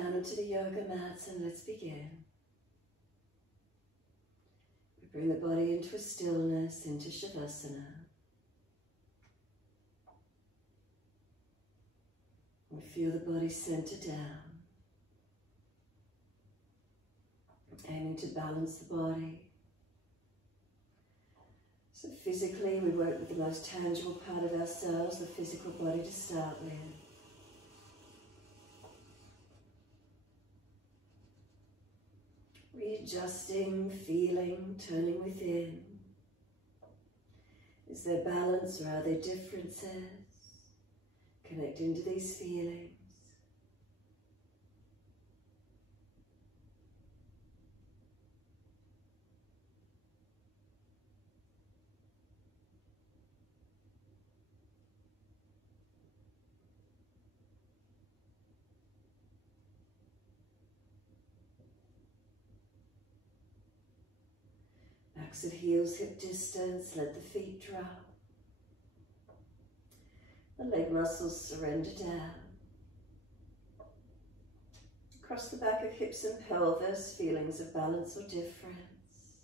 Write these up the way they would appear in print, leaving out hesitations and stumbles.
down onto the yoga mats and let's begin. We bring the body into a stillness, into Shavasana. We feel the body center down, aiming to balance the body. So physically, we work with the most tangible part of ourselves, the physical body to start with. Readjusting, feeling, turning within. Is there balance or are there differences? Connecting to these feelings. Backs of heels hip distance, let the feet drop. The leg muscles surrender down. Across the back of hips and pelvis, feelings of balance or difference.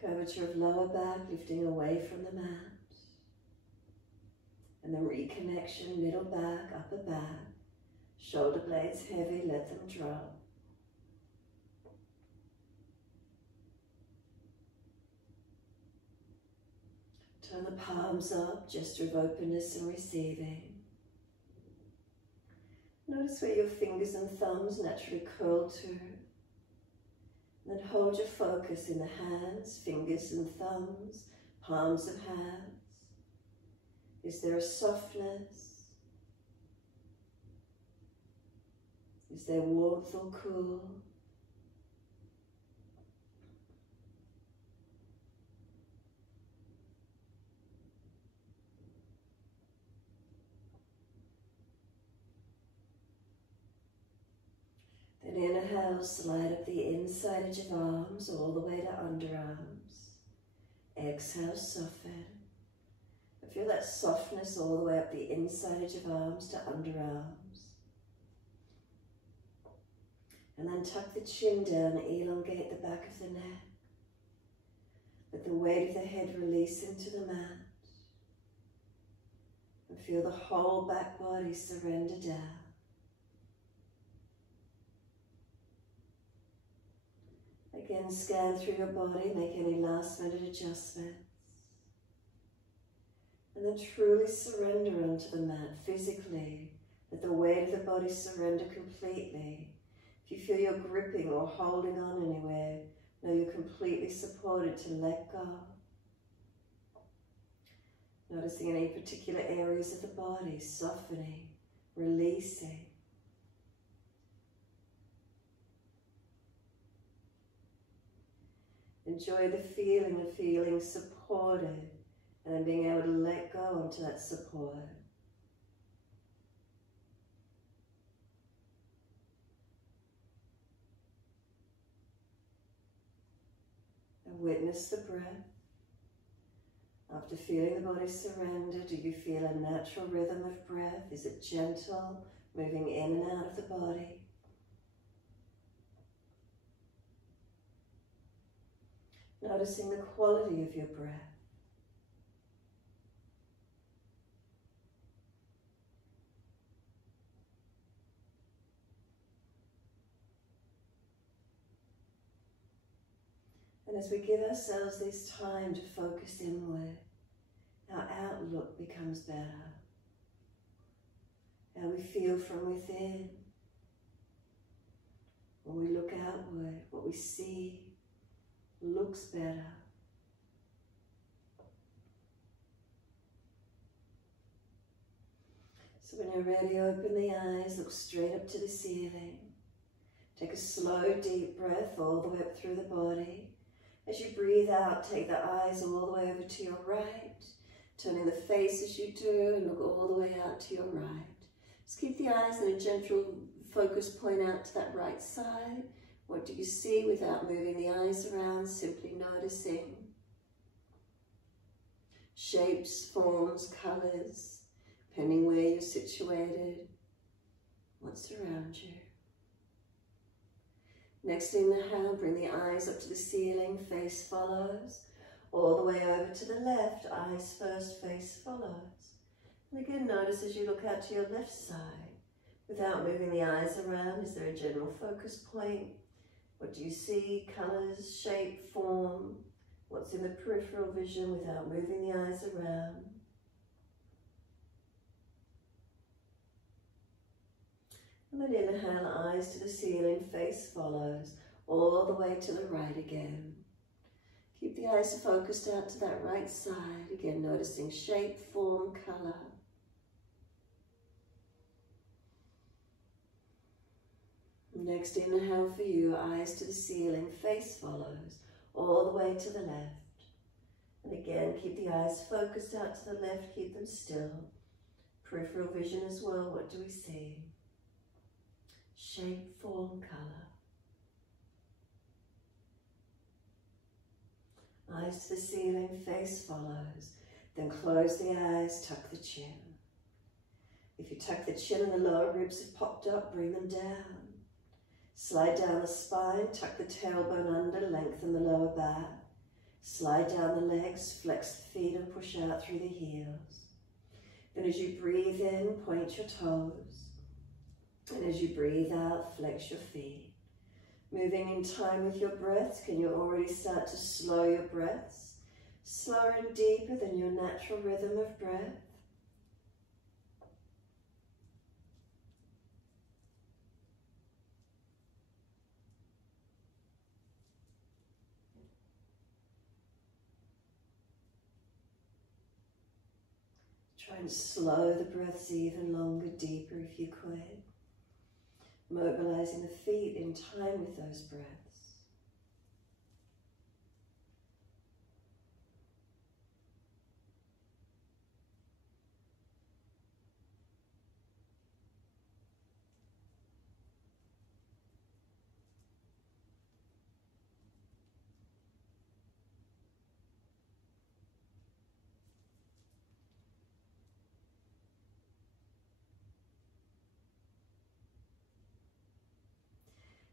Curvature of lower back, lifting away from the mat. And then reconnection, middle back, upper back. Shoulder blades heavy, let them drop. Turn the palms up, gesture of openness and receiving. Notice where your fingers and thumbs naturally curl to. And then hold your focus in the hands, fingers and thumbs, palms of hands. Is there a softness? Is there warmth or cool? Then inhale, slide up the inside edge of arms all the way to underarms. Exhale, soften. And feel that softness all the way up the inside edge of arms to underarms. And then tuck the chin down, elongate the back of the neck. Let the weight of the head release into the mat. And feel the whole back body surrender down. Again, scan through your body, make any last minute adjustments. And then truly surrender onto the mat physically. Let the weight of the body surrender completely. If you feel you're gripping or holding on anywhere, know you're completely supported to let go. Noticing any particular areas of the body, softening, releasing. Enjoy the feeling of feeling supported and then being able to let go onto that support. And witness the breath. After feeling the body surrender, do you feel a natural rhythm of breath? Is it gentle, moving in and out of the body? Noticing the quality of your breath. And as we give ourselves this time to focus inward, our outlook becomes better. How we feel from within. When we look outward, what we see looks better. So when you're ready, open the eyes, look straight up to the ceiling. Take a slow, deep breath all the way up through the body. As you breathe out, take the eyes all the way over to your right, turning the face as you do, and look all the way out to your right. Just keep the eyes in a gentle focus point out to that right side. What do you see without moving the eyes around, simply noticing shapes, forms, colors. depending where you're situated, what's around you. Next inhale, bring the eyes up to the ceiling, face follows. All the way over to the left, eyes first, face follows. And again, notice as you look out to your left side, without moving the eyes around, is there a general focus point? What do you see? Colours, shape, form? What's in the peripheral vision without moving the eyes around? And then inhale, eyes to the ceiling, face follows, all the way to the right again. Keep the eyes focused out to that right side, again noticing shape, form, colour. Next inhale for you, eyes to the ceiling, face follows, all the way to the left. And again, keep the eyes focused out to the left, keep them still. Peripheral vision as well, what do we see? Shape, form, colour. Eyes to the ceiling, face follows. Then close the eyes, tuck the chin. If you tuck the chin and the lower ribs have popped up, bring them down. Slide down the spine, tuck the tailbone under, lengthen the lower back. Slide down the legs, flex the feet and push out through the heels. Then as you breathe in, point your toes. And as you breathe out, flex your feet. Moving in time with your breaths, can you already start to slow your breaths? Slower and deeper than your natural rhythm of breath. Try and slow the breaths even longer, deeper if you could. Mobilizing the feet in time with those breaths.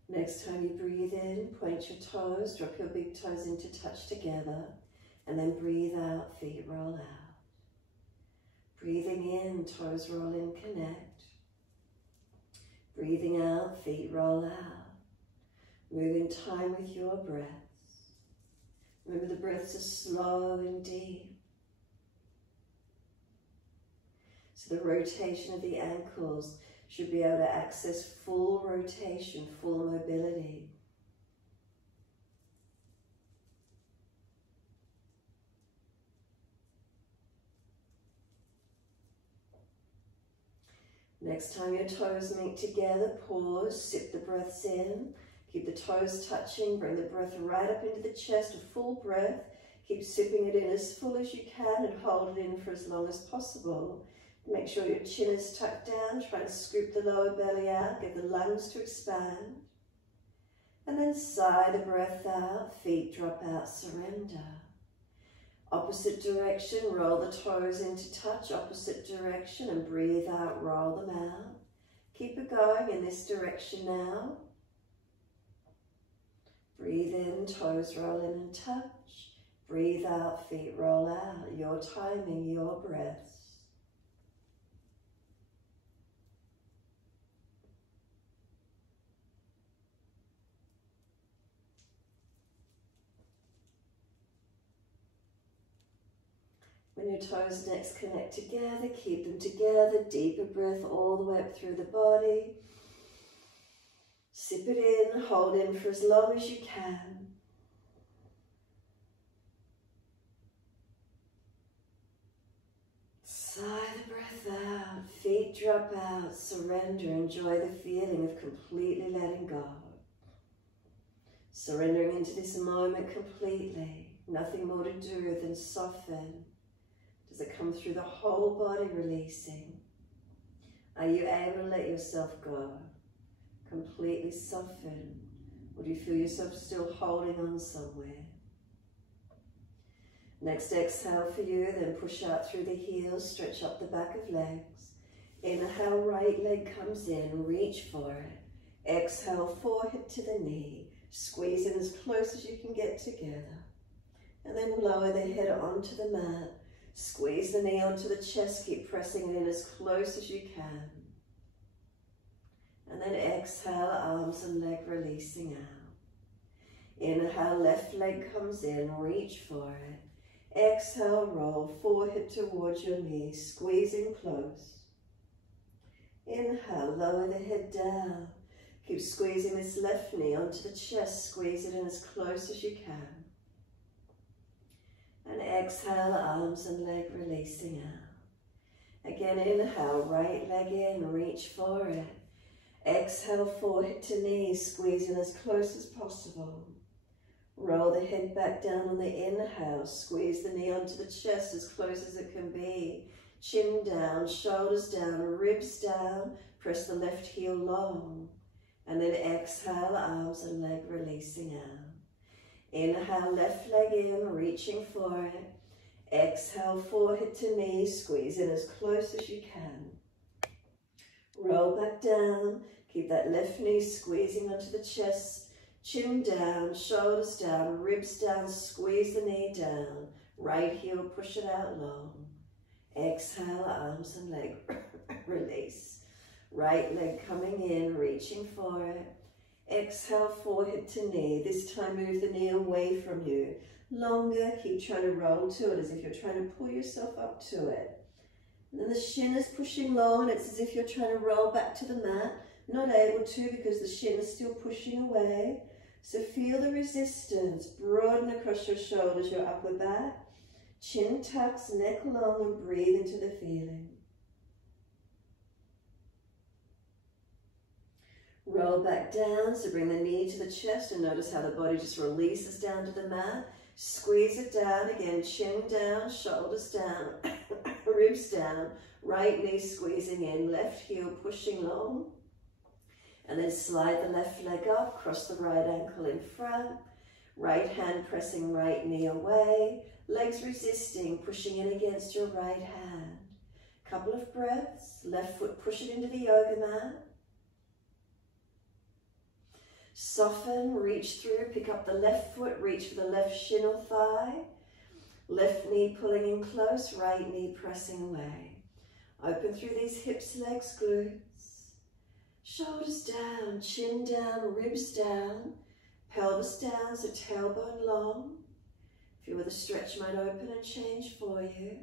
Next time you breathe in, point your toes, drop your big toes into touch together, and then breathe out, feet roll out. Breathing in, toes roll in, connect. Breathing out, feet roll out. Move in time with your breaths. Remember the breaths are slow and deep. So the rotation of the ankles should be able to access full rotation, full mobility. Next time your toes meet together, pause, sip the breaths in. Keep the toes touching, bring the breath right up into the chest, a full breath. Keep sipping it in as full as you can and hold it in for as long as possible. Make sure your chin is tucked down, try and scoop the lower belly out, get the lungs to expand. And then sigh the breath out, feet drop out, surrender. Opposite direction, roll the toes into touch, opposite direction, and breathe out, roll them out. Keep it going in this direction now. Breathe in, toes roll in and touch. Breathe out, feet roll out. Your timing, your breaths. When your toes next connect together, keep them together. Deeper breath all the way up through the body. Sip it in, hold in for as long as you can. Sigh the breath out, feet drop out, surrender, enjoy the feeling of completely letting go. Surrendering into this moment completely, nothing more to do than soften. Does it come through the whole body, releasing? Are you able to let yourself go? Completely soften? Or do you feel yourself still holding on somewhere? Next exhale for you, then push out through the heels, stretch up the back of legs. Inhale, right leg comes in, reach for it. Exhale, forehead to the knee. Squeeze in as close as you can get together. And then lower the head onto the mat. Squeeze the knee onto the chest, keep pressing it in as close as you can. And then exhale, arms and leg releasing out. Inhale, left leg comes in, reach for it. Exhale, roll, forehead towards your knee, squeeze in close. Inhale, lower the head down. Keep squeezing this left knee onto the chest, squeeze it in as close as you can. And exhale, arms and leg releasing out. Again, inhale, right leg in, reach for it. Exhale, forehead to knee, squeeze in as close as possible. Roll the head back down on the inhale, squeeze the knee onto the chest as close as it can be. Chin down, shoulders down, ribs down, press the left heel long. And then exhale, arms and leg releasing out. Inhale, left leg in, reaching for it. Exhale, forehead to knee, squeeze in as close as you can. Roll back down, keep that left knee squeezing onto the chest. Chin down, shoulders down, ribs down, squeeze the knee down. Right heel, push it out long. Exhale, arms and leg release. Right leg coming in, reaching for it. Exhale, forehead to knee. This time move the knee away from you. Longer, keep trying to roll to it as if you're trying to pull yourself up to it. And then the shin is pushing low and it's as if you're trying to roll back to the mat. Not able to because the shin is still pushing away. So feel the resistance. Broaden across your shoulders, your upper back. Chin tucks, neck long, and breathe into the feeling. Roll back down, so bring the knee to the chest and notice how the body just releases down to the mat. Squeeze it down again, chin down, shoulders down, ribs down, right knee squeezing in, left heel pushing long. And then slide the left leg up, cross the right ankle in front, right hand pressing right knee away, legs resisting, pushing in against your right hand. Couple of breaths, left foot push it into the yoga mat. Soften, reach through, pick up the left foot, reach for the left shin or thigh. Left knee pulling in close, right knee pressing away. Open through these hips, legs, glutes. Shoulders down, chin down, ribs down, pelvis down, so tailbone long. Feel where the stretch might open and change for you.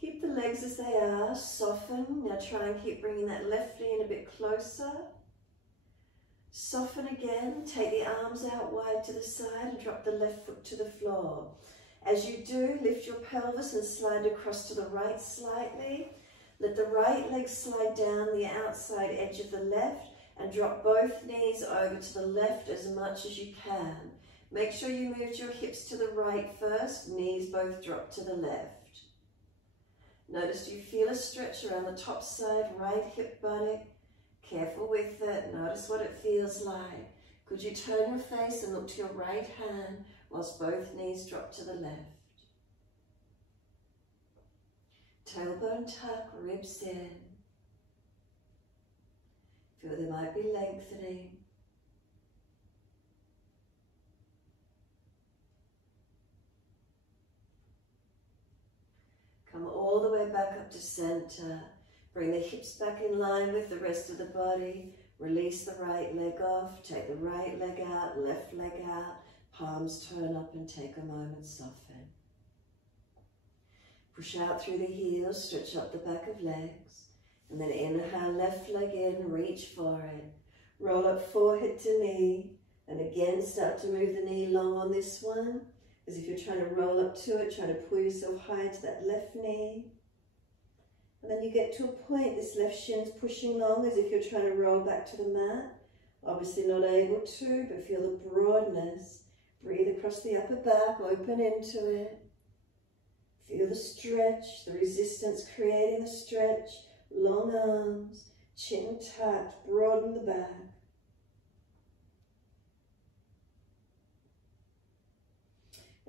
Keep the legs as they are, soften. Now try and keep bringing that left knee in a bit closer. Soften again, take the arms out wide to the side and drop the left foot to the floor. As you do, lift your pelvis and slide across to the right slightly. Let the right leg slide down the outside edge of the left and drop both knees over to the left as much as you can. Make sure you move your hips to the right first, knees both drop to the left. Notice you feel a stretch around the top side, right hip buttock. Careful with it, notice what it feels like. Could you turn your face and look to your right hand whilst both knees drop to the left. Tailbone tuck, ribs in. Feel they might be lengthening. Come all the way back up to center. Bring the hips back in line with the rest of the body. Release the right leg off. Take the right leg out, left leg out. Palms turn up and take a moment, soften. Push out through the heels, stretch up the back of legs. And then inhale, left leg in, reach for it. Roll up forehead to knee. And again, start to move the knee long on this one. As if you're trying to roll up to it, trying to pull yourself high to that left knee. And then you get to a point, this left shin's pushing long as if you're trying to roll back to the mat. Obviously not able to, but feel the broadness. Breathe across the upper back, open into it. Feel the stretch, the resistance creating the stretch. Long arms, chin tucked, broaden the back.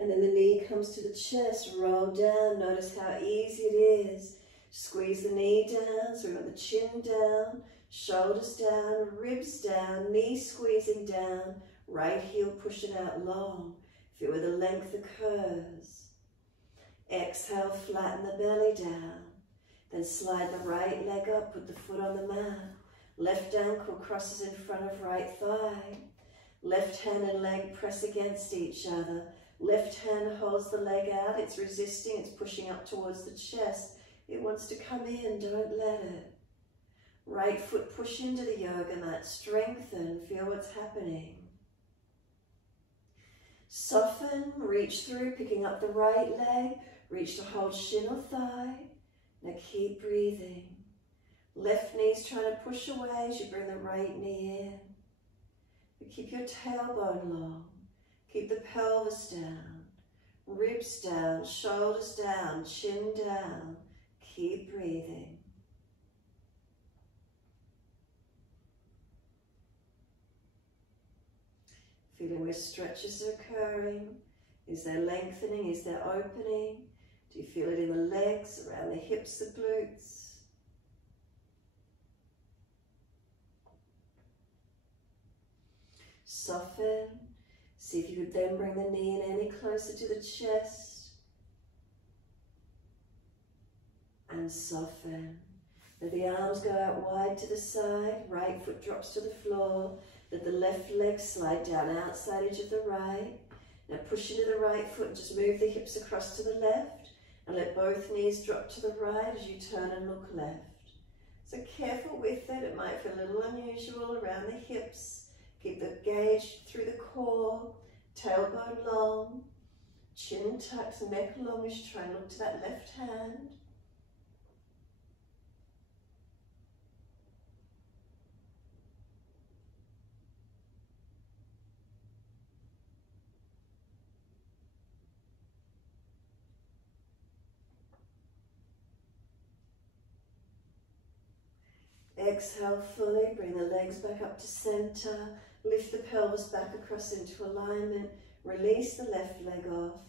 And then the knee comes to the chest, roll down. Notice how easy it is. Squeeze the knee down, so we want the chin down, shoulders down, ribs down, knee squeezing down, right heel push it out long. Feel where the length occurs. Exhale, flatten the belly down. Then slide the right leg up, put the foot on the mat. Left ankle crosses in front of right thigh. Left hand and leg press against each other. Left hand holds the leg out, it's resisting, it's pushing up towards the chest. It wants to come in, don't let it. Right foot push into the yoga mat, strengthen, feel what's happening. Soften, reach through, picking up the right leg, reach to hold shin or thigh. Now keep breathing. Left knee's trying to push away as you bring the right knee in. But keep your tailbone long. Keep the pelvis down, ribs down, shoulders down, chin down. Keep breathing. Feeling where stretches are occurring. Is there lengthening? Is there opening? Do you feel it in the legs, around the hips, the glutes? Soften. See if you could then bring the knee in any closer to the chest. And soften. Let the arms go out wide to the side. Right foot drops to the floor. Let the left leg slide down outside edge of the right. Now push into the right foot and just move the hips across to the left. And let both knees drop to the right as you turn and look left. So careful with it. It might feel a little unusual around the hips. Keep the gaze through the core. Tailbone long. Chin tucks, neck longish. Try and look to that left hand. Exhale fully, bring the legs back up to center, lift the pelvis back across into alignment, release the left leg off,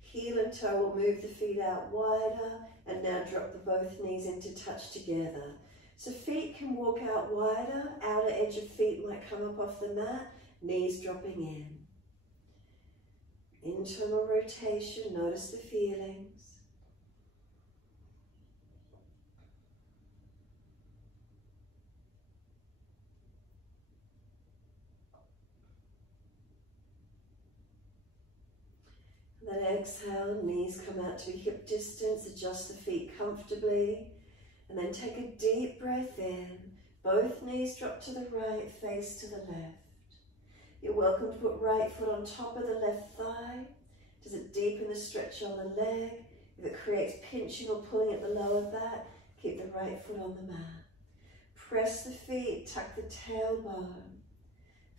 heel and toe will move the feet out wider, and now drop the both knees into touch together. So feet can walk out wider, outer edge of feet might come up off the mat, knees dropping in. Internal rotation, notice the feelings. Then exhale, knees come out to hip distance, adjust the feet comfortably, and then take a deep breath in. Both knees drop to the right, face to the left. You're welcome to put right foot on top of the left thigh. Does it deepen the stretch on the leg? If it creates pinching or pulling at the lower back, keep the right foot on the mat. Press the feet, tuck the tailbone.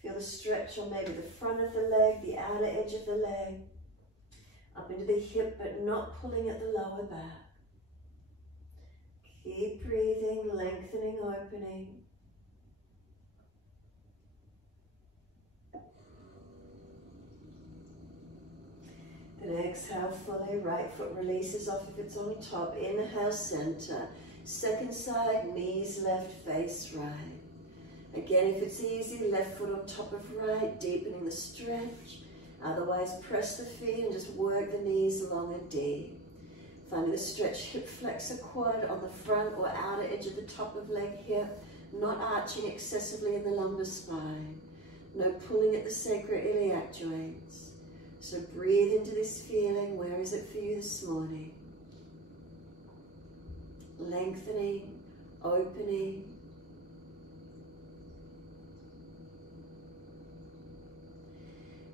Feel the stretch on maybe the front of the leg, the outer edge of the leg. Up into the hip, but not pulling at the lower back. Keep breathing, lengthening, opening. Then exhale fully, right foot releases off if it's on top. Inhale, center. Second side, knees left, face right. Again, if it's easy, left foot on top of right, deepening the stretch. Otherwise, press the feet and just work the knees long and deep. Finding the stretch hip flexor quad on the front or outer edge of the top of leg hip, not arching excessively in the lumbar spine. No pulling at the sacroiliac joints. So breathe into this feeling. Where is it for you this morning? Lengthening, opening.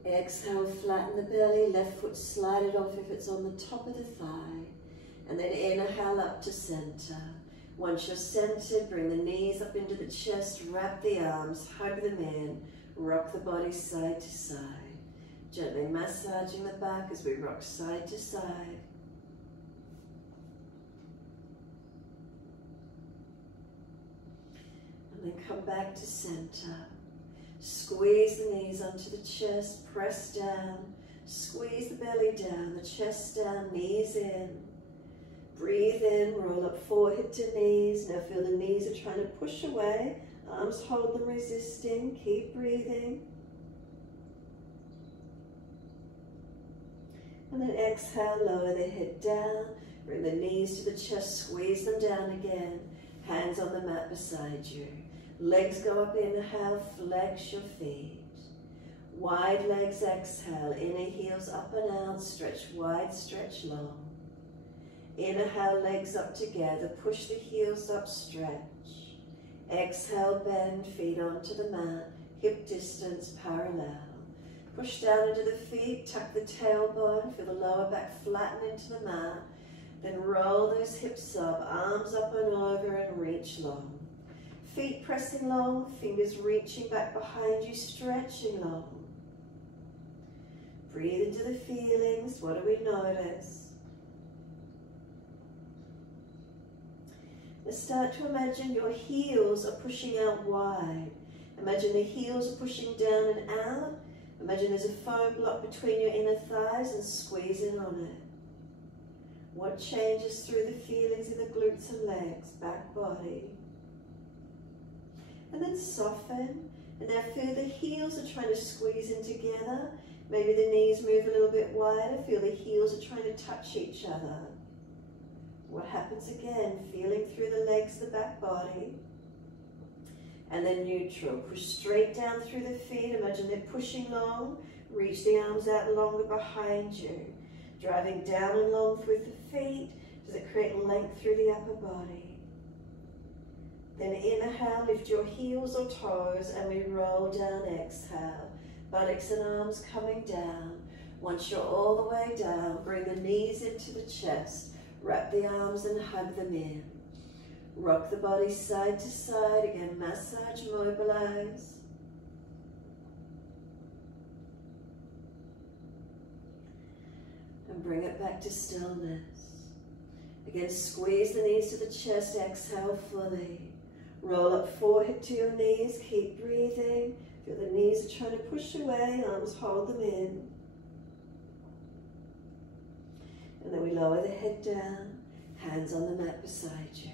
Exhale, flatten the belly, left foot slide it off if it's on the top of the thigh. And then inhale up to center. Once you're centered, bring the knees up into the chest, wrap the arms, hug them in, rock the body side to side. Gently massaging the back as we rock side to side. And then come back to center. Squeeze the knees onto the chest, press down, Squeeze the belly down, the chest down, knees in. Breathe in, roll up forehead to knees. Now feel the knees are trying to push away. Arms hold them resisting. Keep breathing. And then exhale, lower the head down. Bring the knees to the chest, squeeze them down again. Hands on the mat beside you. Legs go up, inhale, flex your feet. Wide legs, exhale, inner heels up and out, stretch wide, stretch long. Inhale, legs up together, push the heels up, stretch. Exhale, bend, feet onto the mat, hip distance parallel. Push down into the feet, tuck the tailbone, feel the lower back flatten into the mat. Then roll those hips up, arms up and over and reach long. Feet pressing long, fingers reaching back behind you, stretching long. Breathe into the feelings. What do we notice? Now start to imagine your heels are pushing out wide. Imagine the heels are pushing down and out. Imagine there's a foam block between your inner thighs and squeeze in on it. What changes through the feelings in the glutes and legs, back body? And then soften. And now feel the heels are trying to squeeze in together. Maybe the knees move a little bit wider. Feel the heels are trying to touch each other. What happens again? Feeling through the legs, the back body. And then neutral. Push straight down through the feet. Imagine they're pushing long. Reach the arms out longer behind you. Driving down and long with the feet. Does it create length through the upper body? Then inhale, lift your heels or toes, and we roll down, exhale. Buttocks and arms coming down. Once you're all the way down, bring the knees into the chest. Wrap the arms and hug them in. Rock the body side to side. Again, massage, mobilize. And bring it back to stillness. Again, squeeze the knees to the chest. Exhale fully. Roll up forehead to your knees. Keep breathing. Feel the knees are trying to push away. Arms hold them in. And then we lower the head down. Hands on the mat beside you.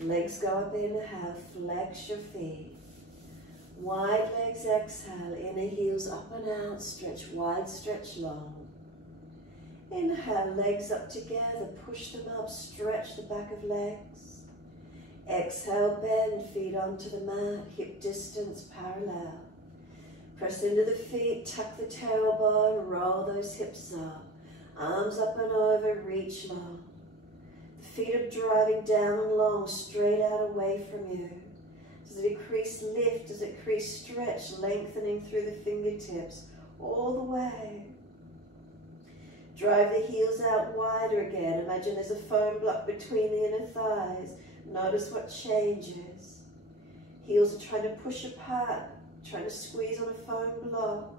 Legs go up, inhale. Flex your feet. Wide legs, exhale. Inner heels up and out. Stretch wide, stretch long. Inhale, legs up together. Push them up. Stretch the back of legs. Exhale, bend, feet onto the mat, hip distance parallel. Press into the feet, tuck the tailbone, roll those hips up. Arms up and over, reach long. The feet are driving down and long, straight out away from you. Does it increase lift? Does it increase stretch, lengthening through the fingertips all the way? Drive the heels out wider again. Imagine there's a foam block between the inner thighs. Notice what changes. Heels are trying to push apart, trying to squeeze on a foam block.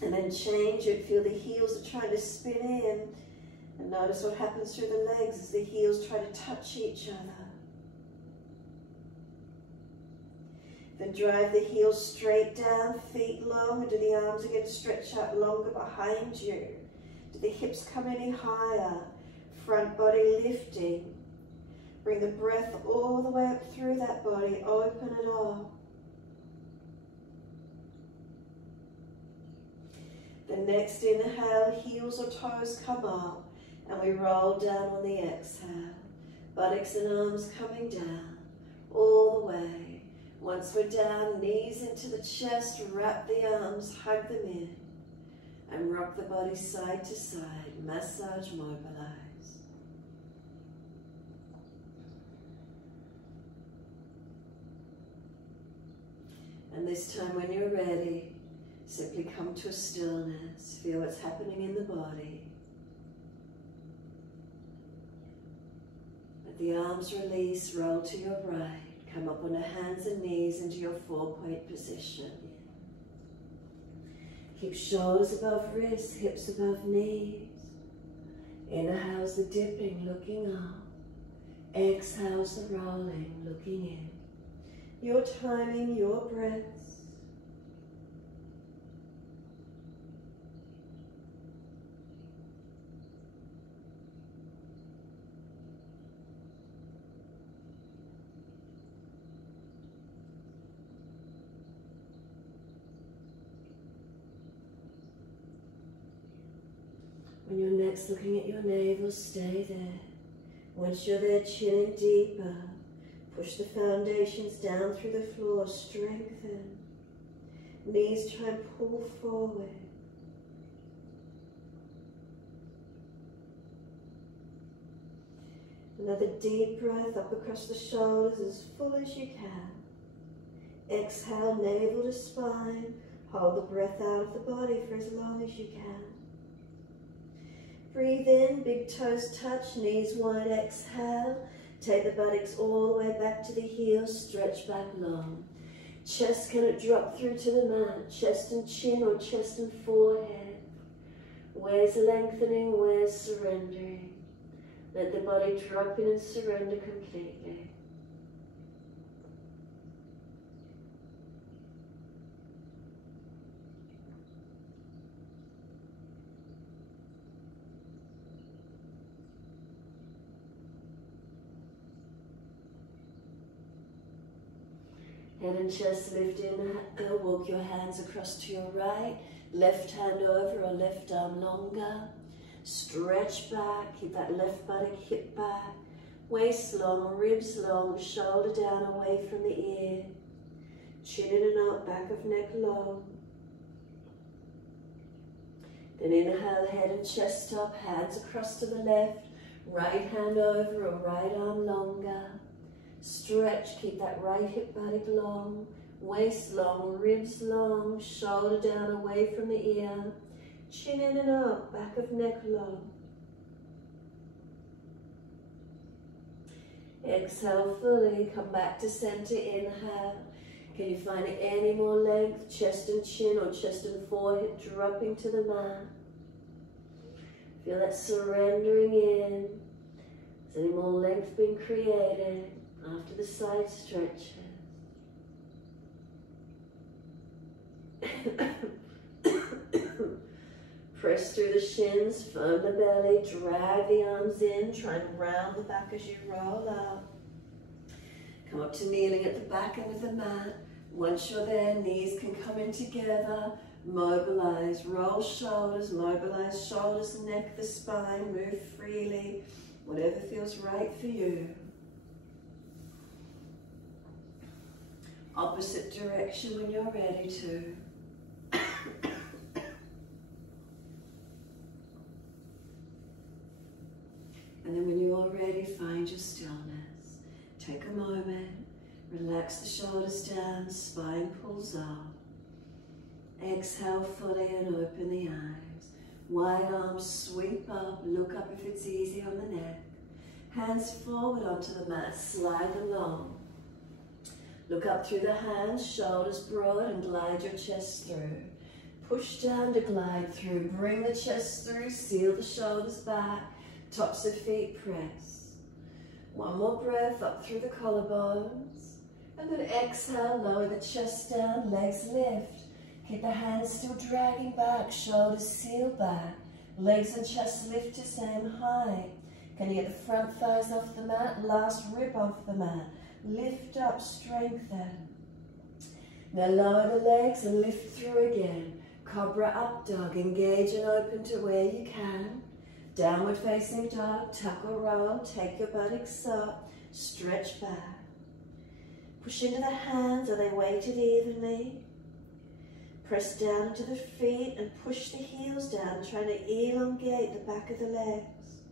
And then change it. Feel the heels are trying to spin in. And notice what happens through the legs as the heels try to touch each other. Then drive the heels straight down, feet long, and do the arms again stretch out longer behind you? Do the hips come any higher? Front body lifting. Bring the breath all the way up through that body. Open it up. The next inhale, heels or toes come up, and we roll down on the exhale. Buttocks and arms coming down, all the way. Once we're down, knees into the chest, wrap the arms, hug them in, and rock the body side to side, massage, mobilize. And this time when you're ready, simply come to a stillness. Feel what's happening in the body. Let the arms release, roll to your right. Come up on the hands and knees into your 4-point position. Keep shoulders above wrists, hips above knees. Inhales the dipping, looking up. Exhales the rolling, looking in. Your timing, your breaths. When your neck's looking at your navel, stay there. Once you're there, chin in deeper. Push the foundations down through the floor, strengthen. Knees try and pull forward. Another deep breath up across the shoulders as full as you can. Exhale, navel to spine. Hold the breath out of the body for as long as you can. Breathe in, big toes touch, knees wide, exhale. Take the buttocks all the way back to the heels, stretch back long. Chest cannot drop through to the mat, chest and chin or chest and forehead. Where's lengthening, where's surrendering? Let the body drop in and surrender completely. Head and chest lift in, walk your hands across to your right, left hand over or left arm longer. Stretch back, keep that left buttock hip back, waist long, ribs long, shoulder down away from the ear. Chin in and out, back of neck long. Then inhale, head and chest up, hands across to the left, right hand over or right arm longer. Stretch, keep that right hip buttock long, waist long, ribs long, shoulder down away from the ear, chin in and up, back of neck long. Exhale fully, come back to center, inhale. Can you find any more length, chest and chin or chest and forehead dropping to the mat? Feel that surrendering in. Is any more length being created? After the side stretches. Press through the shins, firm the belly, drag the arms in, try and round the back as you roll up. Come up to kneeling at the back end of the mat. Once you're there, knees can come in together. Mobilize, roll shoulders, mobilize shoulders, the neck, the spine, move freely, whatever feels right for you. Opposite direction when you're ready to. And then when you're ready, find your stillness. Take a moment, relax the shoulders down, spine pulls up. Exhale fully and open the eyes. Wide arms sweep up, look up if it's easy on the neck. Hands forward onto the mat, slide along. Look up through the hands, shoulders broad, and glide your chest through. Push down to glide through. Bring the chest through, seal the shoulders back, tops of feet press. One more breath up through the collarbones. And then exhale, lower the chest down, legs lift. Keep the hands still dragging back, shoulders seal back. Legs and chest lift to same height. Can you get the front thighs off the mat? Last rib off the mat. Lift up, strengthen. Now lower the legs and lift through again. Cobra up dog, engage and open to where you can. Downward facing dog, tuck or roll, take your buttocks up, stretch back. Push into the hands, are they weighted evenly? Press down into the feet and push the heels down, trying to elongate the back of the legs.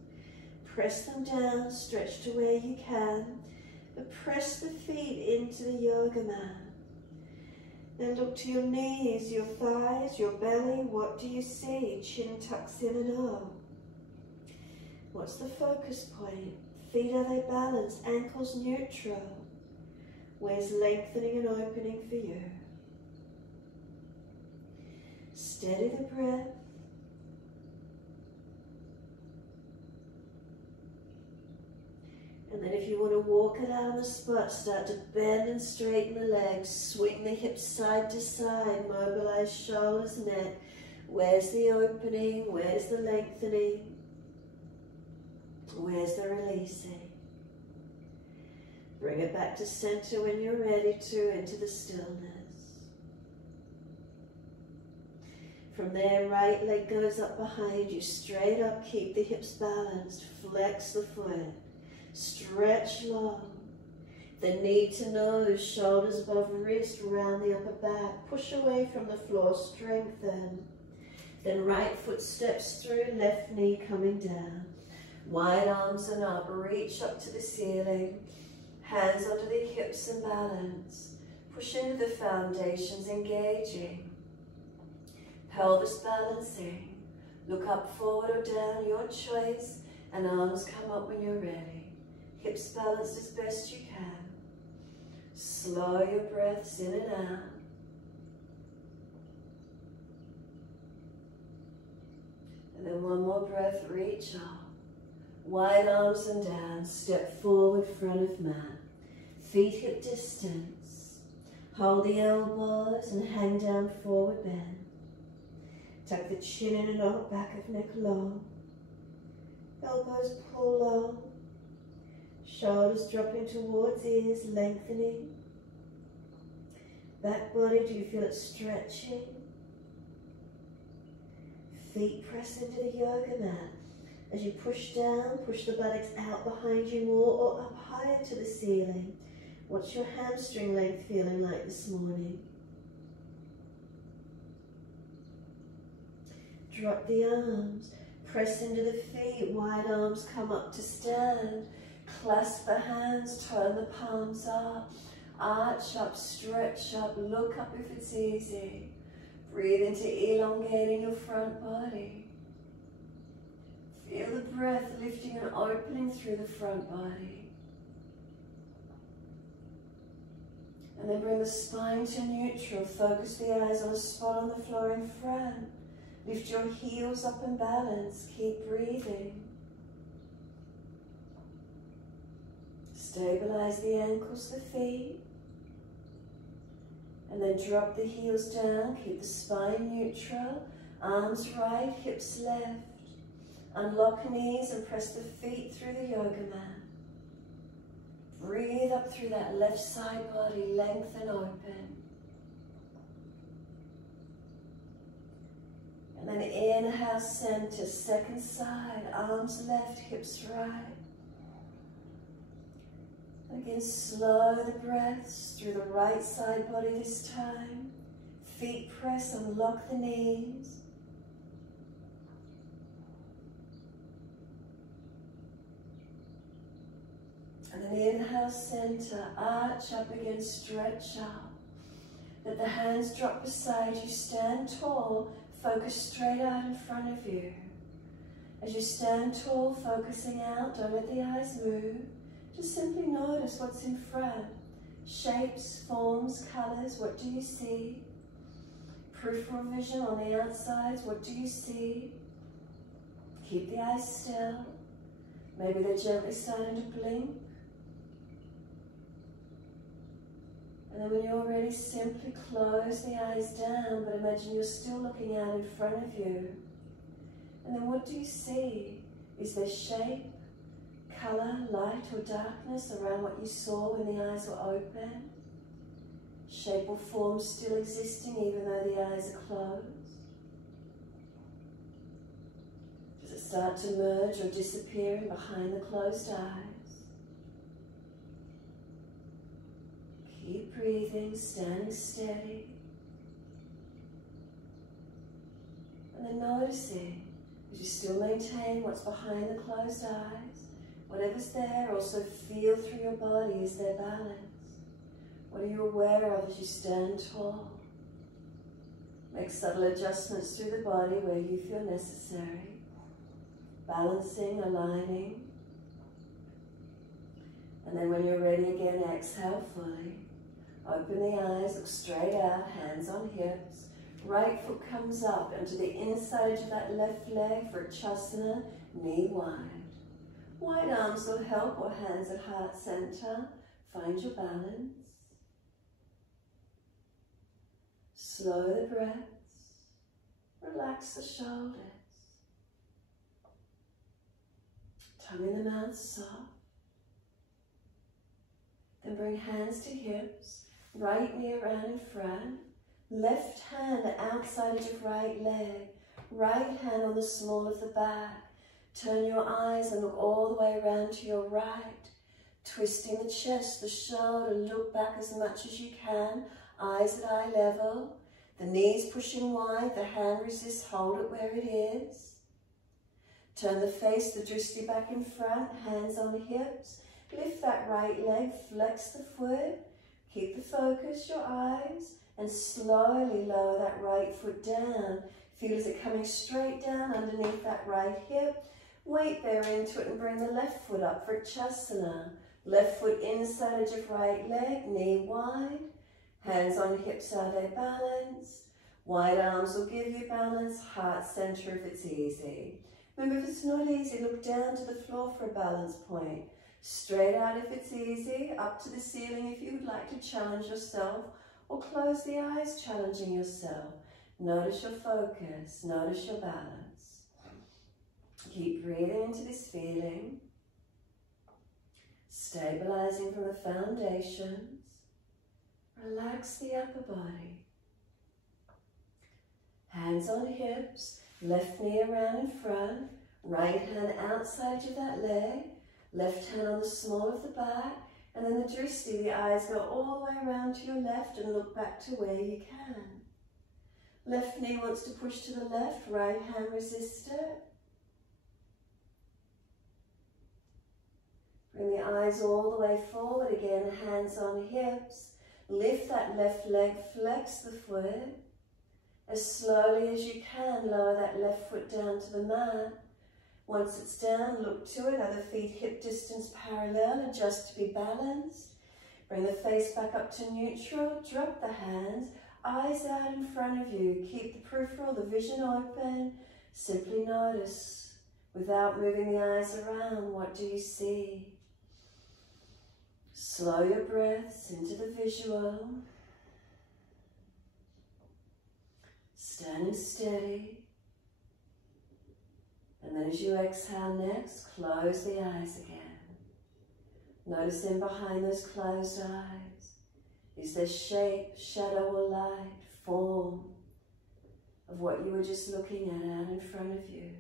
Press them down, stretch to where you can. But press the feet into the yoga mat. Then look to your knees, your thighs, your belly. What do you see? Chin tucks in and up. What's the focus point? Feet, are they balanced? Ankles neutral. Where's lengthening and opening for you? Steady the breath. And then if you want to walk it out on the spot, start to bend and straighten the legs, swing the hips side to side, mobilize shoulders, neck. Where's the opening? Where's the lengthening? Where's the releasing? Bring it back to center when you're ready to, into the stillness. From there, right leg goes up behind you, straight up, keep the hips balanced, flex the foot, stretch long. Then knee to nose, shoulders above wrist, round the upper back, push away from the floor, strengthen. Then right foot steps through, left knee coming down. Wide arms and up, reach up to the ceiling, hands under the hips and balance. Push into the foundations, engaging. Pelvis balancing. Look up, forward or down, your choice, and arms come up when you're ready. Hips balanced as best you can. Slow your breaths in and out. And then one more breath, reach up. Wide arms and down, step forward, front of mat. Feet hip distance. Hold the elbows and hang down, forward bend. Tuck the chin in and out, back of neck long. Elbows pull long. Shoulders dropping towards ears, lengthening. Back body, do you feel it stretching? Feet press into the yoga mat. As you push down, push the buttocks out behind you more or up higher to the ceiling. What's your hamstring length feeling like this morning? Drop the arms, press into the feet, wide arms come up to stand. Clasp the hands, turn the palms up, arch up, stretch up, look up if it's easy. Breathe into elongating your front body. Feel the breath lifting and opening through the front body. And then bring the spine to neutral. Focus the eyes on a spot on the floor in front. Lift your heels up and balance. Keep breathing. Stabilize the ankles, the feet. And then drop the heels down. Keep the spine neutral. Arms right, hips left. Unlock knees and press the feet through the yoga mat. Breathe up through that left side body, lengthen open. And then inhale, center, second side, arms left, hips right. Again, slow the breaths through the right side body this time. Feet press, unlock the knees. And then inhale, center, arch up again, stretch up. Let the hands drop beside you, stand tall, focus straight out in front of you. As you stand tall, focusing out, don't let the eyes move. Just simply notice what's in front. Shapes, forms, colors, what do you see? Peripheral vision on the outsides, what do you see? Keep the eyes still. Maybe they're gently starting to blink. And then when you're ready, simply close the eyes down, but imagine you're still looking out in front of you. And then what do you see? Is there shape, color, light or darkness around what you saw when the eyes were open? Shape or form still existing even though the eyes are closed? Does it start to merge or disappear behind the closed eyes? Keep breathing, standing steady. And then noticing, as you still maintain what's behind the closed eyes, whatever's there, also feel through your body, is there balance? What are you aware of as you stand tall? Make subtle adjustments through the body where you feel necessary. Balancing, aligning. And then when you're ready again, exhale fully. Open the eyes, look straight out, hands on hips. Right foot comes up onto the inside of that left leg for Shavasana, knee wide. Wide arms will help, or hands at heart center. Find your balance. Slow the breaths. Relax the shoulders. Tongue in the mouth soft. Then bring hands to hips. Right knee around in front. Left hand outside of right leg. Right hand on the small of the back. Turn your eyes and look all the way around to your right. Twisting the chest, the shoulder, look back as much as you can. Eyes at eye level. The knees pushing wide, the hand resists, hold it where it is. Turn the face, the drishti back in front, hands on the hips. Lift that right leg, flex the foot. Keep the focus, your eyes, and slowly lower that right foot down. Feel as it coming straight down underneath that right hip. Weight bear into it and bring the left foot up for Shavasana. Left foot inside edge of right leg, knee wide. Hands on hips, are they balanced? Wide arms will give you balance, heart center if it's easy. Remember, if it's not easy, look down to the floor for a balance point. Straight out if it's easy, up to the ceiling if you would like to challenge yourself, or close the eyes challenging yourself. Notice your focus, notice your balance. Keep breathing into this feeling, stabilizing from the foundations. Relax the upper body. Hands on hips, left knee around in front, right hand outside of that leg, left hand on the small of the back, and then the drishti, the eyes go all the way around to your left and look back to where you can. Left knee wants to push to the left, right hand resist it. Bring the eyes all the way forward again, hands on hips. Lift that left leg, flex the foot. As slowly as you can, lower that left foot down to the mat. Once it's down, look to it, other feet hip distance parallel, adjust to be balanced. Bring the face back up to neutral, drop the hands, eyes out in front of you. Keep the peripheral, the vision open. Simply notice, without moving the eyes around, what do you see? Slow your breaths into the visual. Standing steady. And then as you exhale next, close the eyes again. Noticing behind those closed eyes, is there shape, shadow or light, form of what you were just looking at out in front of you?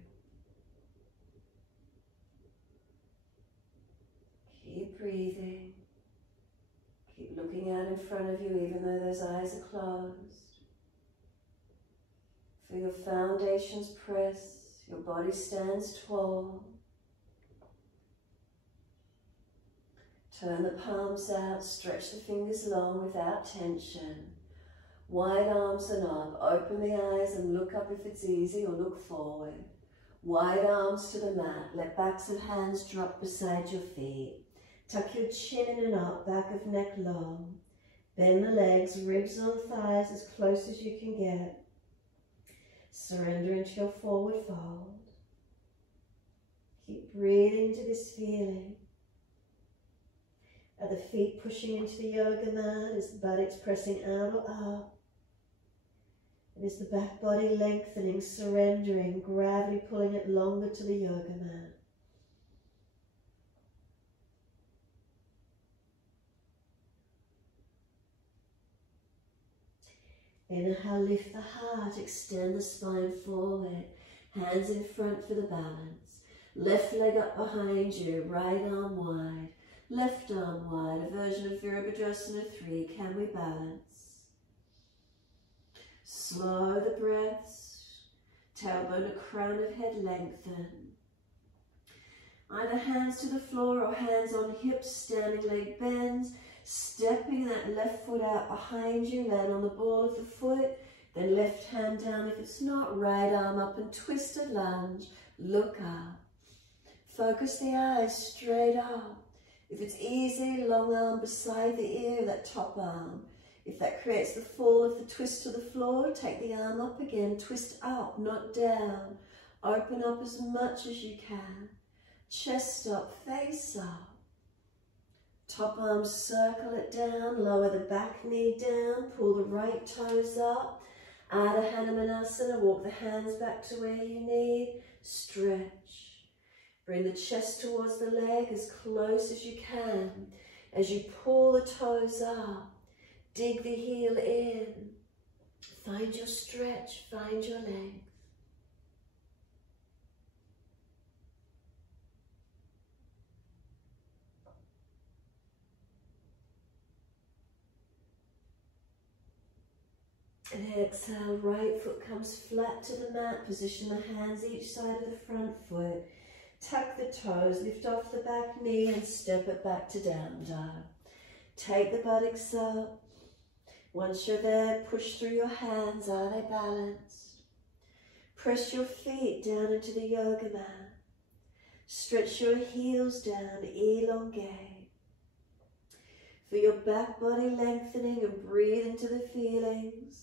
Keep breathing. Keep looking out in front of you even though those eyes are closed. Feel your foundations press, your body stands tall. Turn the palms out, stretch the fingers long without tension. Wide arms and up, open the eyes and look up if it's easy, or look forward. Wide arms to the mat, let backs of hands drop beside your feet. Tuck your chin in and up, back of neck long. Bend the legs, ribs on thighs as close as you can get. Surrender into your forward fold. Keep breathing into this feeling. Are the feet pushing into the yoga mat? Is the buttocks pressing out or up? And is the back body lengthening, surrendering, gravity pulling it longer to the yoga mat? Inhale, lift the heart, extend the spine forward, hands in front for the balance. Left leg up behind you, right arm wide, left arm wide, a version of Virabhadrasana 3, can we balance? Slow the breaths, tailbone to crown of head lengthen. Either hands to the floor or hands on hips, standing leg bends. Stepping that left foot out behind you, land on the ball of the foot, then left hand down. If it's not, right arm up and twisted lunge, look up. Focus the eyes straight up. If it's easy, long arm beside the ear, that top arm. If that creates the fall of the twist to the floor, take the arm up again, twist up, not down. Open up as much as you can. Chest up, face up. Top arm, circle it down, lower the back knee down, pull the right toes up. Ardha Hanumanasana, walk the hands back to where you need, stretch. Bring the chest towards the leg as close as you can. As you pull the toes up, dig the heel in. Find your stretch, find your length. And exhale, right foot comes flat to the mat. Position the hands each side of the front foot. Tuck the toes, lift off the back knee and step it back to down dog. Take the buttocks up. Once you're there, push through your hands. Are they balanced? Press your feet down into the yoga mat. Stretch your heels down, elongate. Feel your back body lengthening and breathe into the feelings.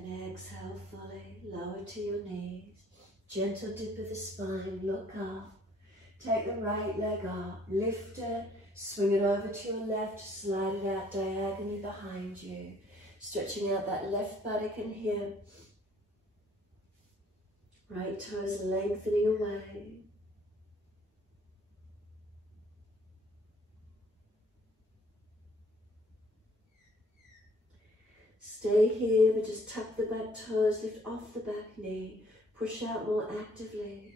Then exhale fully, lower to your knees. Gentle dip of the spine, look up. Take the right leg up, lift it, swing it over to your left, slide it out diagonally behind you. Stretching out that left buttock and hip. Right toes lengthening away. Stay here, but just tuck the back toes, lift off the back knee, push out more actively.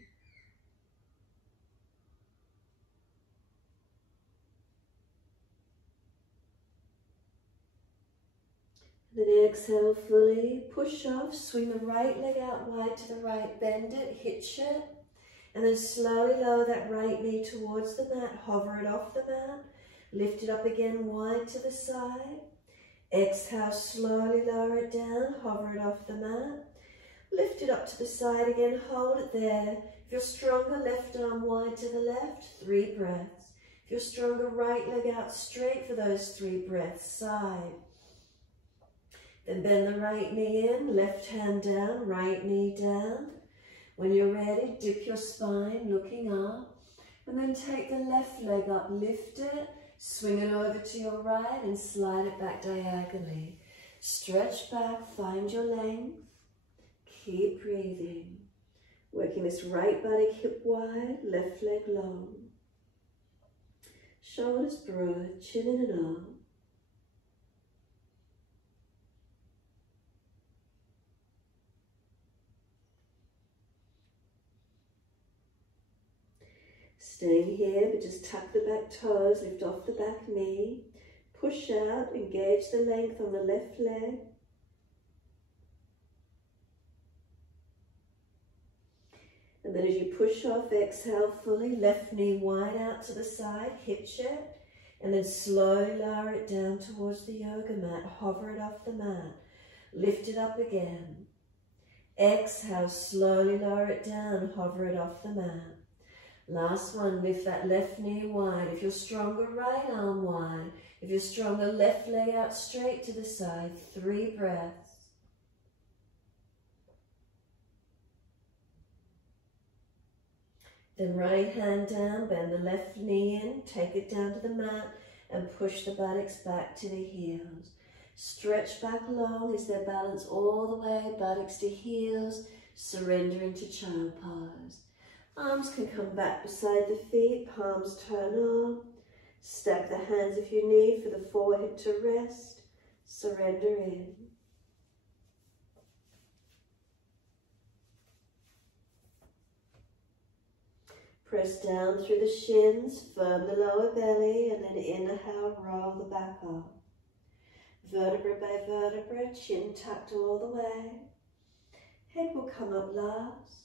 Then exhale fully, push off, swing the right leg out wide to the right, bend it, hitch it, and then slowly lower that right knee towards the mat, hover it off the mat, lift it up again wide to the side. Exhale, slowly lower it down, hover it off the mat. Lift it up to the side again, hold it there. If you're stronger, left arm wide to the left, 3 breaths. If you're stronger, right leg out straight for those 3 breaths, side. Then bend the right knee in, left hand down, right knee down. When you're ready, dip your spine, looking up. And then take the left leg up, lift it. Swing it over to your right and slide it back diagonally. Stretch back, find your length. Keep breathing. Working this right body hip wide, left leg long. Shoulders broad, chin in and up. Staying here, but just tuck the back toes, lift off the back knee, push out, engage the length on the left leg. And then as you push off, exhale fully, left knee wide out to the side, hitch it, and then slowly lower it down towards the yoga mat, hover it off the mat, lift it up again. Exhale, slowly lower it down, hover it off the mat. Last one, lift that left knee wide. If you're stronger, right arm wide. If you're stronger, left leg out straight to the side. 3 breaths. Then right hand down, bend the left knee in, take it down to the mat and push the buttocks back to the heels. Stretch back long as they balance all the way, buttocks to heels, surrender into child pose. Arms can come back beside the feet, palms turn on. Stack the hands if you need for the forehead to rest. Surrender in. Press down through the shins, firm the lower belly, and then inhale, roll the back up. Vertebra by vertebra, chin tucked all the way. Head will come up last.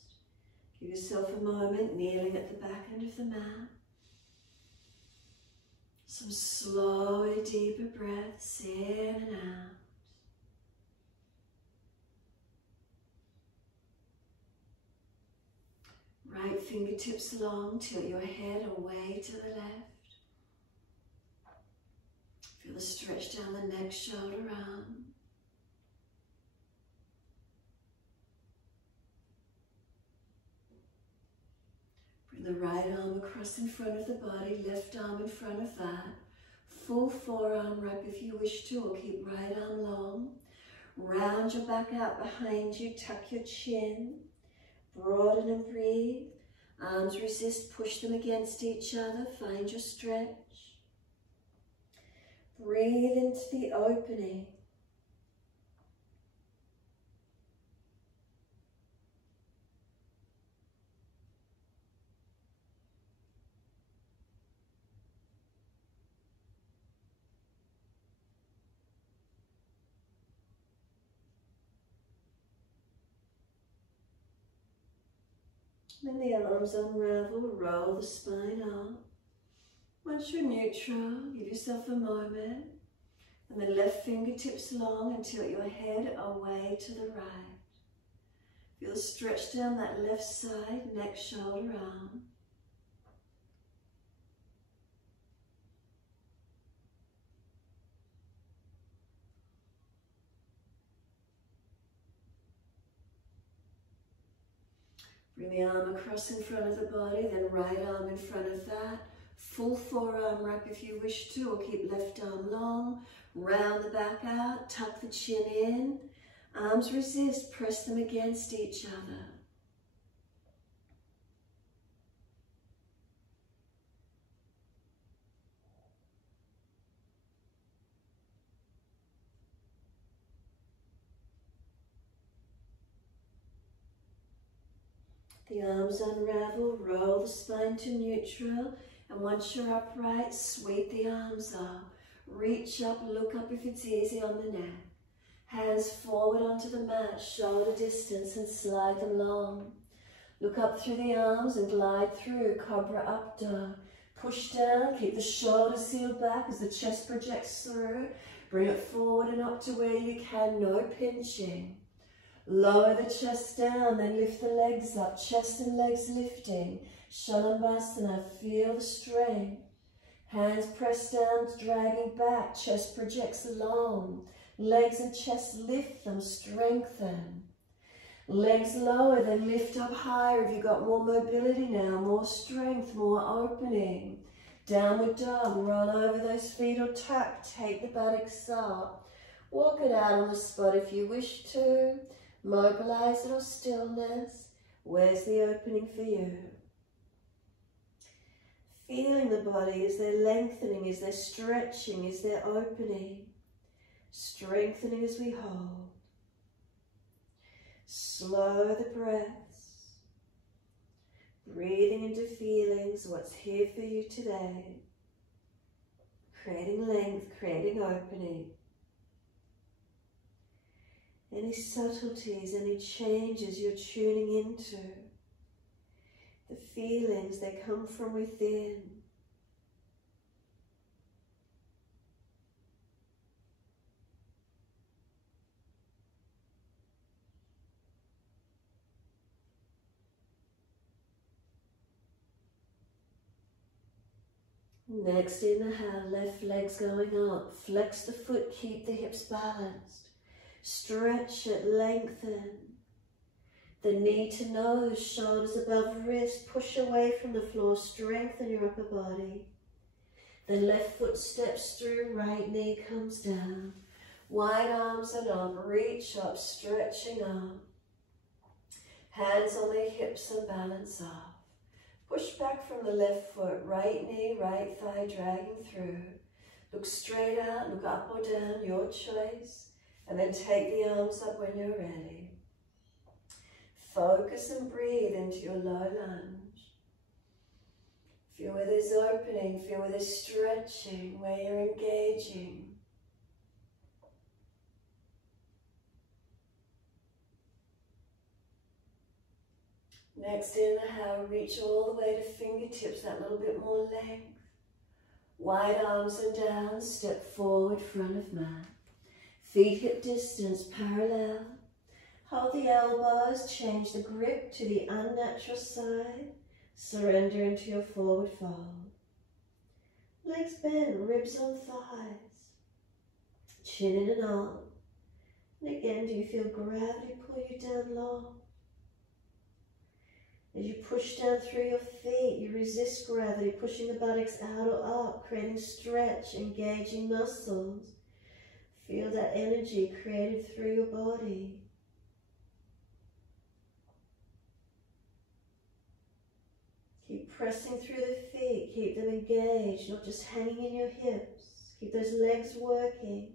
Give yourself a moment, kneeling at the back end of the mat. Some slowly deeper breaths in and out. Right fingertips long, tilt your head away to the left. Feel the stretch down the neck, shoulder, arm. Bring the right arm across in front of the body, left arm in front of that. Full forearm wrap if you wish to, or keep right arm long. Round your back out behind you, tuck your chin. Broaden and breathe. Arms resist, push them against each other. Find your stretch. Breathe into the opening. When the arms unravel, roll the spine up. Once you're neutral, give yourself a moment. And then left fingertips long and tilt your head away to the right. Feel the stretch down that left side, neck, shoulder, arm. Bring the arm across in front of the body, then right arm in front of that. Full forearm wrap if you wish to, or keep left arm long. Round the back out, tuck the chin in. Arms resist, press them against each other. The arms unravel, roll the spine to neutral, and once you're upright, sweep the arms up. Reach up, look up if it's easy on the neck. Hands forward onto the mat, shoulder distance, and slide them long. Look up through the arms and glide through, Cobra Up Dog. Push down, keep the shoulders sealed back as the chest projects through. Bring it forward and up to where you can, no pinching. Lower the chest down, then lift the legs up, chest and legs lifting. Shalabhasana, feel the strength. Hands pressed down, dragging back, chest projects long. Legs and chest lift them, strengthen. Legs lower, then lift up higher if you've got more mobility now, more strength, more opening. Downward dog, roll over those feet or tuck, take the buttocks up. Walk it out on the spot if you wish to. Mobilize it or stillness. Where's the opening for you? Feeling the body, is there lengthening, is there stretching, is there opening? Strengthening as we hold. Slow the breaths. Breathing into feelings, what's here for you today. Creating length, creating opening. Any subtleties, any changes you're tuning into. The feelings, they come from within. Next, inhale, left leg's going up. Flex the foot, keep the hips balanced. Stretch it, lengthen. The knee to nose, shoulders above wrist. Push away from the floor, strengthen your upper body. Then left foot steps through, right knee comes down. Wide arms and up, reach up, stretching up. Hands on the hips and balance off. Push back from the left foot, right knee, right thigh dragging through. Look straight out, look up or down, your choice. And then take the arms up when you're ready. Focus and breathe into your low lunge. Feel where there's opening, feel where there's stretching, where you're engaging. Next inhale, reach all the way to fingertips, that little bit more length. Wide arms and down, step forward, front of mat. Feet hip distance, parallel. Hold the elbows, change the grip to the unnatural side. Surrender into your forward fold. Legs bent, ribs on thighs. chin in and up. And again, do you feel gravity pull you down low? As you push down through your feet, you resist gravity, pushing the buttocks out or up, creating stretch, engaging muscles. Feel that energy created through your body. Keep pressing through the feet, keep them engaged, not just hanging in your hips. Keep those legs working.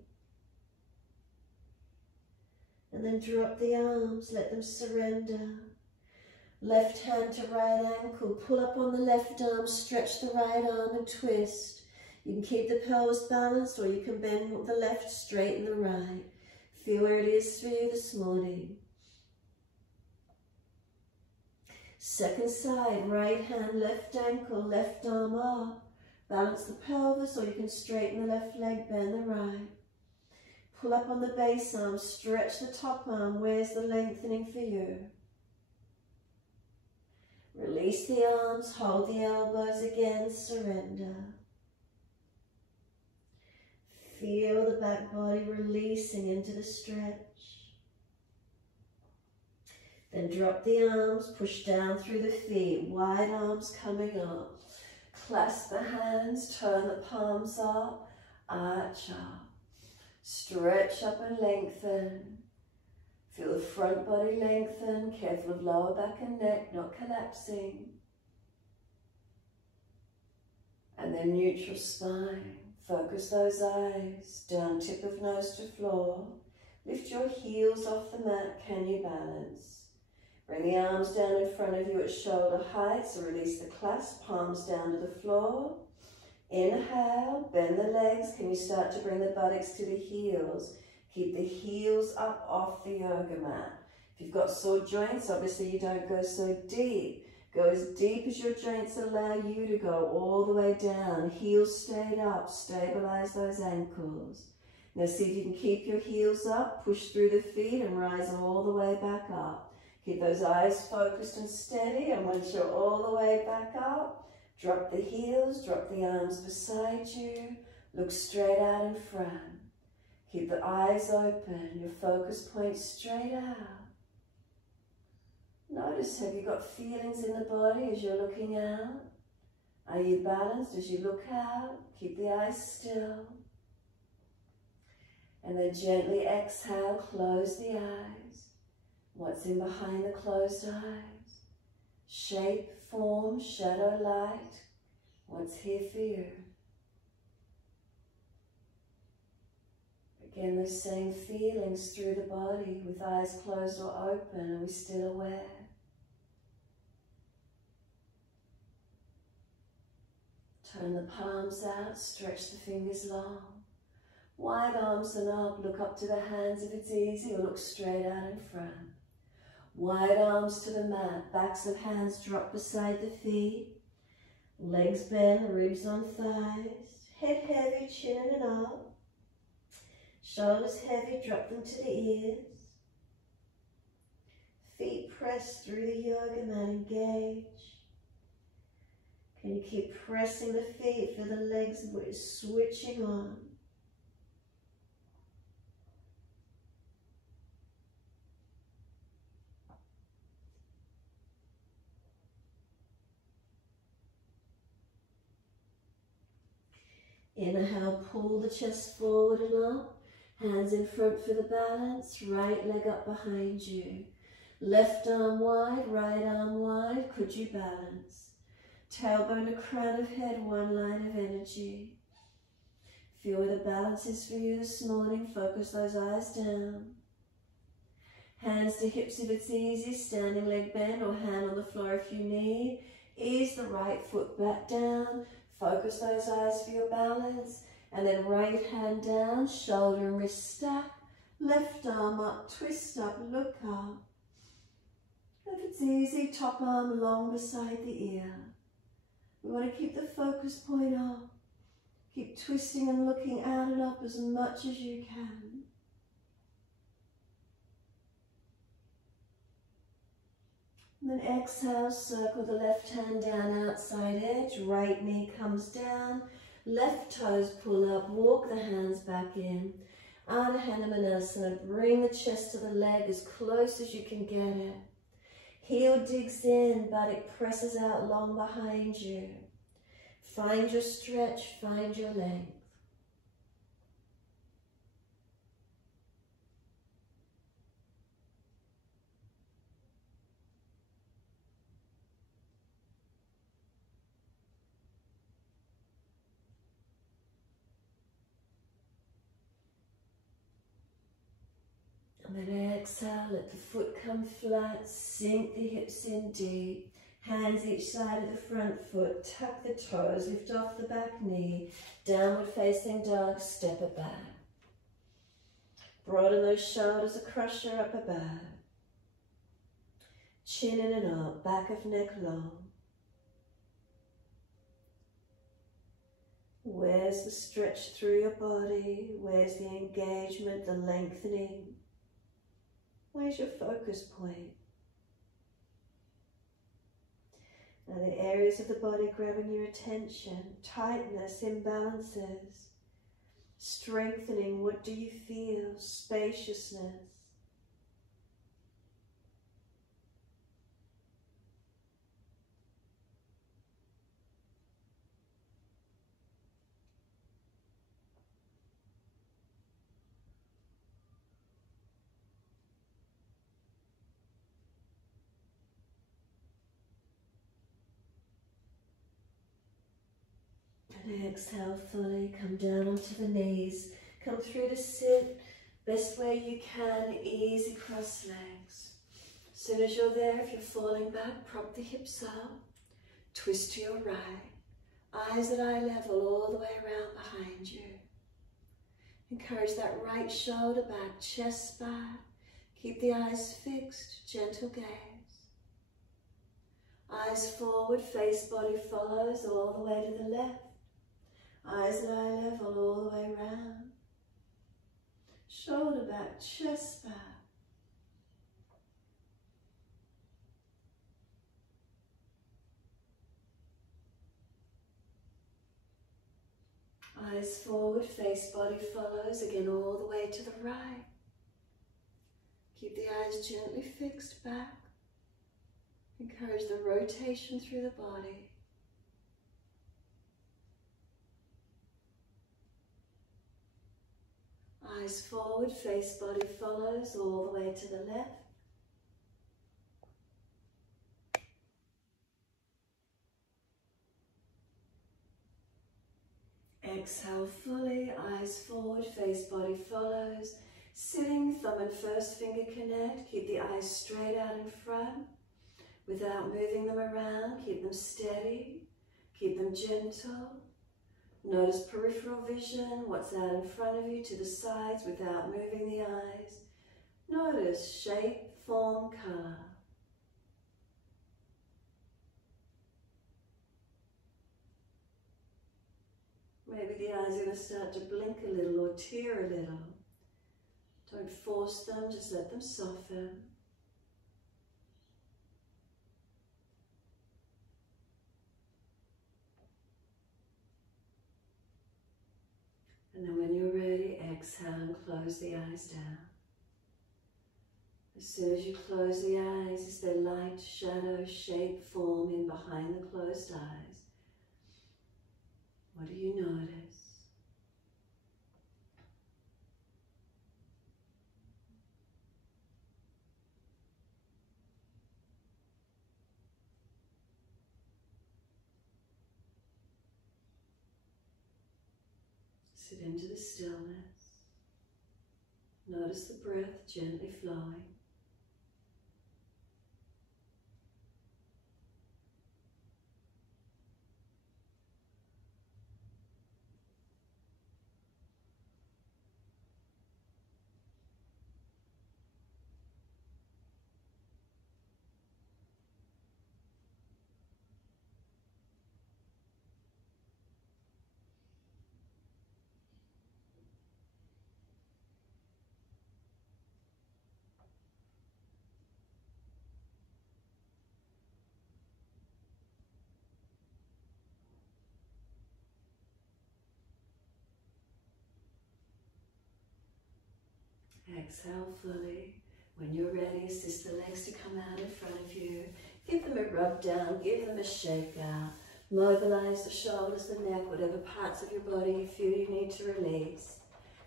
And then drop the arms, let them surrender. Left hand to right ankle, pull up on the left arm, stretch the right arm and twist. You can keep the pelvis balanced or you can bend the left, straighten the right. Feel where it is for you this morning. Second side, right hand, left ankle, left arm up. Balance the pelvis or you can straighten the left leg, bend the right. Pull up on the base arm, stretch the top arm. Where's the lengthening for you? Release the arms, hold the elbows again, surrender. Feel the back body releasing into the stretch. Then drop the arms, push down through the feet, wide arms coming up. Clasp the hands, turn the palms up, arch up. Stretch up and lengthen. Feel the front body lengthen, careful of lower back and neck, not collapsing. And then neutral spine. Focus those eyes, down tip of nose to floor. Lift your heels off the mat, can you balance? Bring the arms down in front of you at shoulder height, so release the clasp, palms down to the floor. Inhale, bend the legs. Can you start to bring the buttocks to the heels? Keep the heels up off the yoga mat. If you've got sore joints, obviously you don't go so deep. Go as deep as your joints allow you to go, all the way down. Heels stayed up, stabilize those ankles. Now see if you can keep your heels up, push through the feet and rise all the way back up. Keep those eyes focused and steady, and once you're all the way back up, drop the heels, drop the arms beside you, look straight out in front. Keep the eyes open, your focus point straight out. Notice, have you got feelings in the body as you're looking out? Are you balanced as you look out? Keep the eyes still. And then gently exhale, close the eyes. What's in behind the closed eyes? Shape, form, shadow, light. What's here for you? Again, those same feelings through the body with eyes closed or open. Are we still aware? Turn the palms out, stretch the fingers long. Wide arms and up, look up to the hands if it's easy, or look straight out in front. Wide arms to the mat, backs of hands drop beside the feet. Legs bend, ribs on thighs. Head heavy, chin in and up. Shoulders heavy, drop them to the ears. Feet pressed through the yoga mat, engage. Can you keep pressing the feet, feel the legs switching on. Inhale, pull the chest forward and up. Hands in front for the balance. Right leg up behind you. Left arm wide, right arm wide. Could you balance? Tailbone to crown of head, one line of energy. Feel where the balance is for you this morning. Focus those eyes down. Hands to hips if it's easy. Standing leg bend or hand on the floor if you need. Ease the right foot back down. Focus those eyes for your balance. And then right hand down, shoulder and wrist stack. Left arm up, twist up, look up. If it's easy, top arm long beside the ear. We want to keep the focus point up. Keep twisting and looking out and up as much as you can. And then exhale, circle the left hand down outside edge, right knee comes down, left toes pull up, walk the hands back in. Anahandamanasana, bring the chest to the leg as close as you can get it. Heel digs in, but it presses out long behind you. Find your stretch, find your length. And then exhale, let the foot come flat, sink the hips in deep. Hands each side of the front foot, tuck the toes, lift off the back knee. Downward facing dog, step it back. Broaden those shoulders across your upper back. Chin in and up, back of neck long. Where's the stretch through your body? Where's the engagement, the lengthening? Where's your focus point? Now the areas of the body grabbing your attention, tightness, imbalances, strengthening, what do you feel? Spaciousness. And exhale fully, come down onto the knees, come through to sit, best way you can, easy cross legs. As soon as you're there, if you're falling back, prop the hips up, twist to your right, eyes at eye level all the way around behind you. Encourage that right shoulder back, chest back, keep the eyes fixed, gentle gaze. Eyes forward, face body follows all the way to the left. Eyes at eye level all the way around. Shoulder back, chest back. Eyes forward, face body follows, again all the way to the right. Keep the eyes gently fixed back. Encourage the rotation through the body. Eyes forward, face body follows all the way to the left. Exhale fully, eyes forward, face body follows. Sitting, thumb and first finger connect. Keep the eyes straight out in front without moving them around. Keep them steady, keep them gentle. Notice peripheral vision, what's out in front of you, to the sides without moving the eyes. Notice shape, form, colour. Maybe the eyes are going to start to blink a little or tear a little. Don't force them, just let them soften. And then when you're ready, exhale and close the eyes down. As soon as you close the eyes, is there light, shadow, shape, form in behind the closed eyes? What do you notice? Sit into the stillness. Notice the breath gently flowing. Exhale fully. When you're ready, assist the legs to come out in front of you. Give them a rub down, give them a shake out. Mobilize the shoulders, the neck, whatever parts of your body you feel you need to release.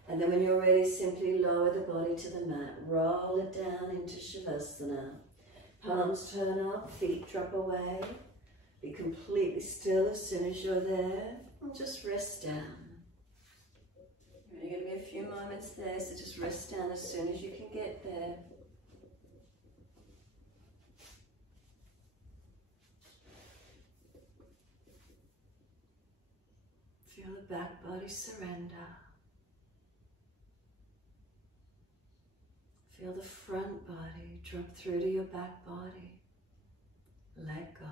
And then when you're ready, simply lower the body to the mat. Roll it down into Shavasana. Palms turn up, feet drop away. Be completely still as soon as you're there. And just rest down. You're going to be a few moments there, so just rest down as soon as you can get there. Feel the back body surrender. Feel the front body drop through to your back body. Let go.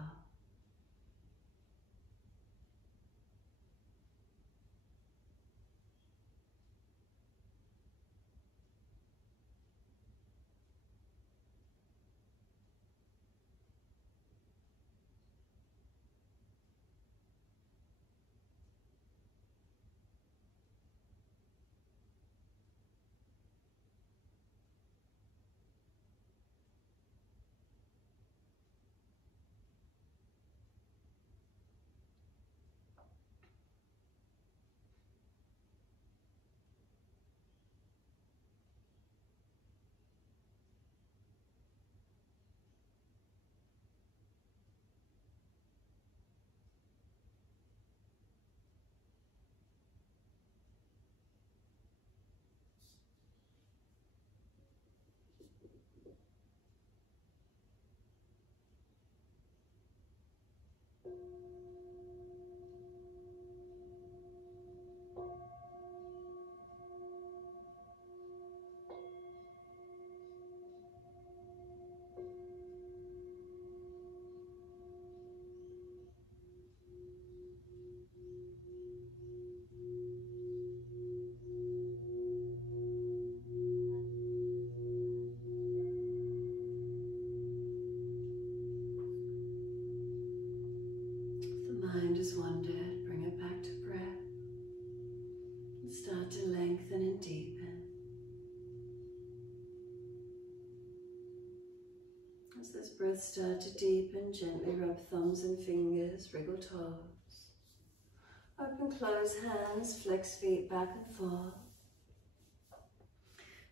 Mind has wandered, bring it back to breath. And start to lengthen and deepen. As those breaths start to deepen, gently rub thumbs and fingers, wriggle toes. Open, close hands, flex feet back and forth.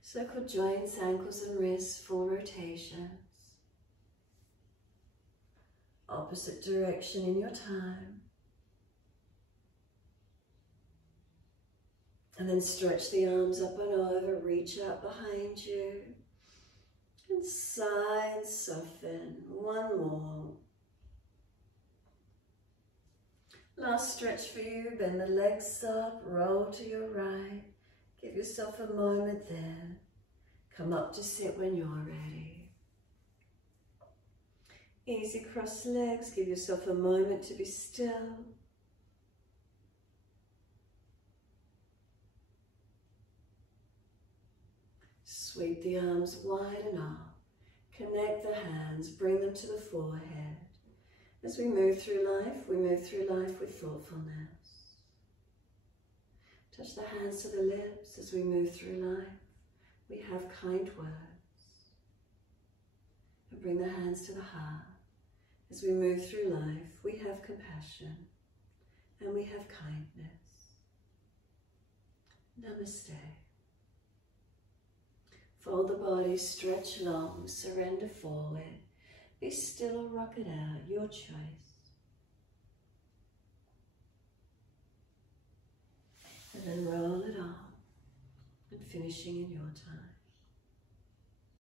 Circle joints, ankles and wrists, full rotations. Opposite direction in your time. And then stretch the arms up and over, reach out behind you. And sigh and soften. One more. Last stretch for you, bend the legs up, roll to your right. Give yourself a moment there. Come up to sit when you're ready. Easy cross legs, give yourself a moment to be still. Sweep the arms wide and up. Connect the hands, bring them to the forehead. As we move through life with thoughtfulness. Touch the hands to the lips as we move through life. We have kind words. And bring the hands to the heart. As we move through life, we have compassion and we have kindness. Namaste. Fold the body, stretch long, surrender forward. Be still or rock it out, your choice. And then roll it on, and finishing in your time.